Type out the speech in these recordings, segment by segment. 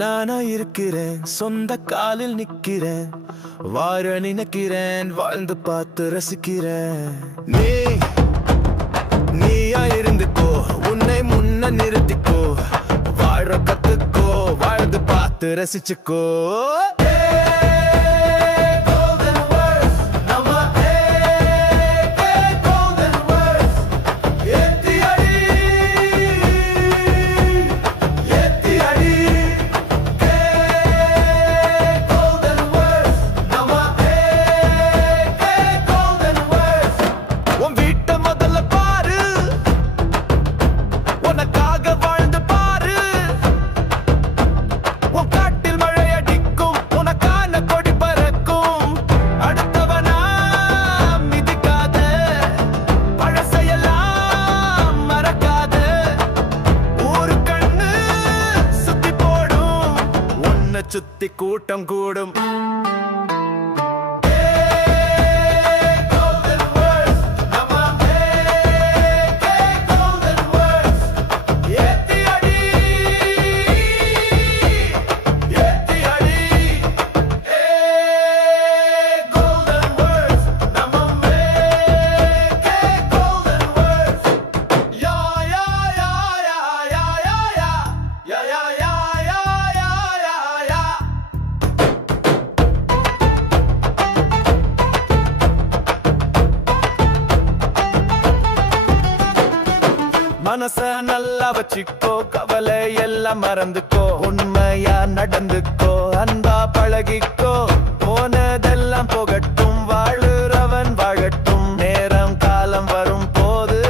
நானா இருக்கிறேன், சொந்த காலில் நிக்கிறேன், வாழ நினைக்கிறேன், வாழ்ந்து பார்த்து ரசிக்கிறேன். நீயா இருந்துக்கோ, உன்னை முன்ன நிறுத்திக்கோ, வாழ கத்துக்கோ, வாழ்ந்து பார்த்து ரசிச்சுக்கோ. சுத்தி கூட்டம் கூடும். மனச நல்லா வச்சுக்கோ, கவலை எல்லாம் மறந்துக்கோ, உண்மையா நடந்துக்கோ, அன்பா பழகிக்கோ, போனதெல்லாம் போகட்டும், வாழுறவன் வாழட்டும், நேரம் காலம் வரும் போது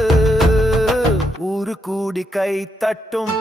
ஊரு கூடி கை தட்டும்.